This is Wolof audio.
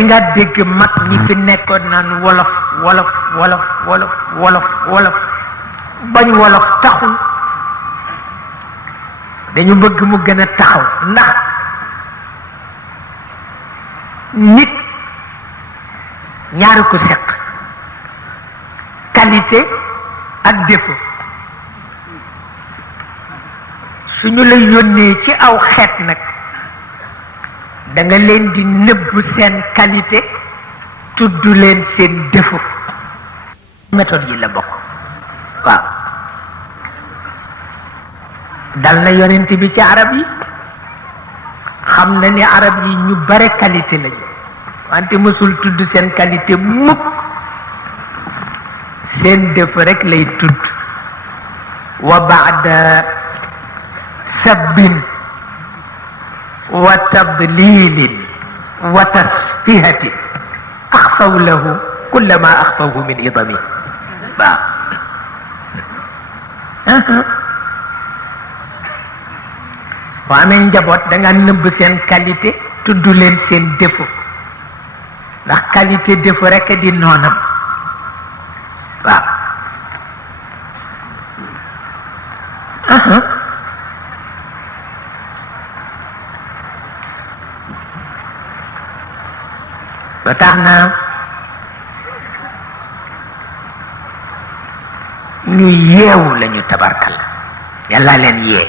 di nga dégg mag ñi fi nekkoon naan wolof wolof wolof wolof wolof wolof bañ wolof taxul dañu bëgg mu gën a taxaw ndax nit ñaari ko seq qualité ak défaut suñu la yónnee ci aw xeet nag da nga leen di nëbb seen qualité tudd leen seen défaut méthode yi la bokk waaw dal na yonent bi ci arab yi xam na ni arab yi ñu bare qualité lañu wante mësul tudd seen qualité mukk seen défaut rek lay tudd wa baada sabbin wa tadlilin wa tasfihatin axfaw lahu kulla ma axfawhu min idami waaw boo amee njaboot da nga nëbb seen qualité tudd leen seen défaut ndax qualité défaut rek di noonam waaw ba tax na ñu yeewu lañu tabarkal yàlla leen yee